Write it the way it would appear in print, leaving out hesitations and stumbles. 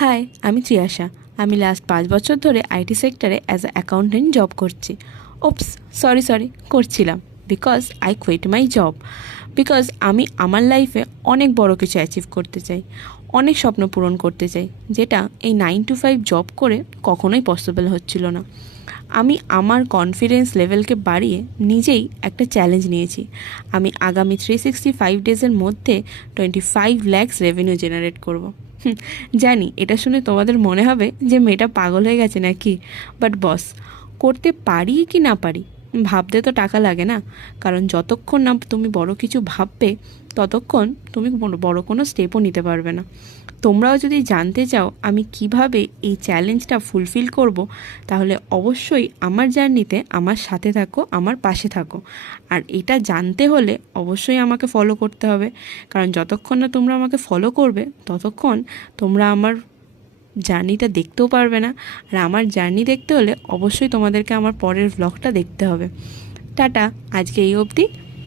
High, আমি ত্রিয়াশা। আমি last 5 বছর ধরে আইটি সেক্টরে অ্যাজ আ অ্যাকাউন্টেন্ট জব করছি। ওপস, সরি করছিলাম। Because I quit my job. Because আমি আমার লাইফে অনেক বড় কিছু অ্যাচিভ করতে চাই, অনেক স্বপ্ন পূরণ করতে চাই, যেটা এই 9 to 5 জব করে কখনোই পসিবল হচ্ছিল না। আমি আমার কনফিডেন্স লেভেলকে বাড়িয়ে নিজেই একটা চ্যালেঞ্জ নিয়েছি। আমি আগামী 365 ডেজের মধ্যে 25 lakhs রেভিনিউ জেনারেট করব। জানি এটা শুনে তোমাদের মনে হবে যে মেয়েটা পাগল হয়ে গেছে নাকি, বাট বস, করতে পারি কি না পারি ভাবতে তো টাকা লাগে না। কারণ যতক্ষণ না তুমি বড় কিছু ভাববে ততক্ষণ তুমি বড় কোনো স্টেপও নিতে পারবে না। তোমরাও যদি জানতে চাও আমি কিভাবে এই চ্যালেঞ্জটা ফুলফিল করব, তাহলে অবশ্যই আমার জার্নিতে আমার সাথে থাকো, আমার পাশে থাকো। আর এটা জানতে হলে অবশ্যই আমাকে ফলো করতে হবে, কারণ যতক্ষণ না তোমরা আমাকে ফলো করবে ততক্ষণ তোমরা আমার জার্নিটা দেখতেও পারবে না। আর আমার জার্নি দেখতে হলে অবশ্যই তোমাদেরকে আমার পরের ভ্লগটা দেখতে হবে। টাটা, আজকে এই অবধি।